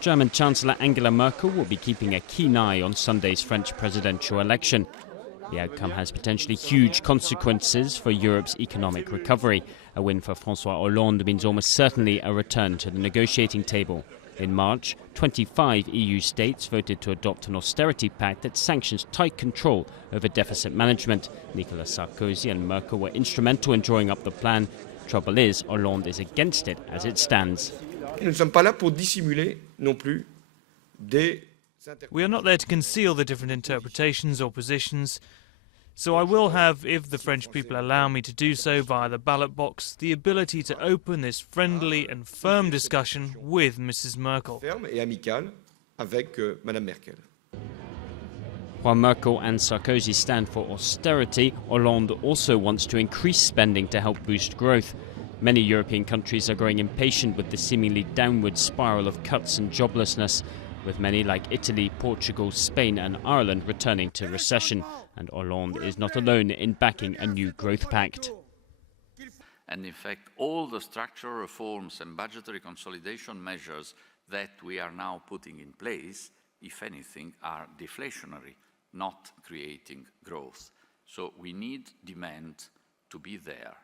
German Chancellor Angela Merkel will be keeping a keen eye on Sunday's French presidential election. The outcome has potentially huge consequences for Europe's economic recovery. A win for Francois Hollande means almost certainly a return to the negotiating table. In March, 25 EU states voted to adopt an austerity pact that sanctions tight control over deficit management. Nicolas Sarkozy and Merkel were instrumental in drawing up the plan. Trouble is, Hollande is against it as it stands. We are not there to conceal the different interpretations or positions. So I will have, if the French people allow me to do so via the ballot box, the ability to open this friendly and firm discussion with Mrs. Merkel. While Merkel and Sarkozy stand for austerity, Hollande also wants to increase spending to help boost growth. Many European countries are growing impatient with the seemingly downward spiral of cuts and joblessness, with many like Italy, Portugal, Spain and Ireland returning to recession. And Hollande is not alone in backing a new growth pact. And in fact, all the structural reforms and budgetary consolidation measures that we are now putting in place, if anything, are deflationary, not creating growth. So we need demand to be there.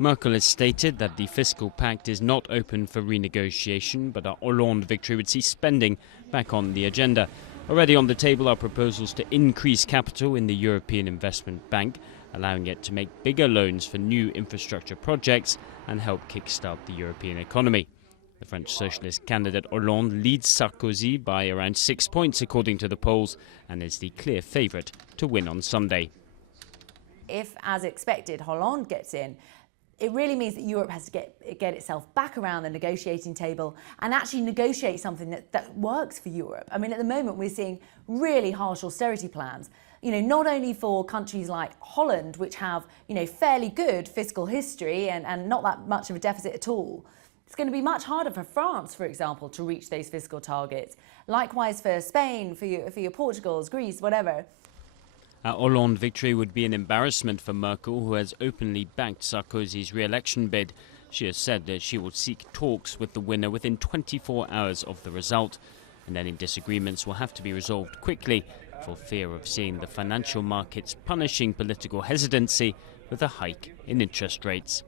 Merkel has stated that the fiscal pact is not open for renegotiation, but a Hollande victory would see spending back on the agenda. Already on the table are proposals to increase capital in the European Investment Bank, allowing it to make bigger loans for new infrastructure projects and help kickstart the European economy. The French socialist candidate Hollande leads Sarkozy by around 6 points according to the polls and is the clear favourite to win on Sunday. If, as expected, Hollande gets in, it really means that Europe has to get itself back around the negotiating table and actually negotiate something that works for Europe. I mean, at the moment, we're seeing really harsh austerity plans, not only for countries like Holland, which have, fairly good fiscal history and not that much of a deficit at all. It's going to be much harder for France, for example, to reach those fiscal targets. Likewise for Spain, for your Portugals, Greece, whatever. A Hollande victory would be an embarrassment for Merkel, who has openly backed Sarkozy's re-election bid. She has said that she will seek talks with the winner within 24 hours of the result, and any disagreements will have to be resolved quickly for fear of seeing the financial markets punishing political hesitancy with a hike in interest rates.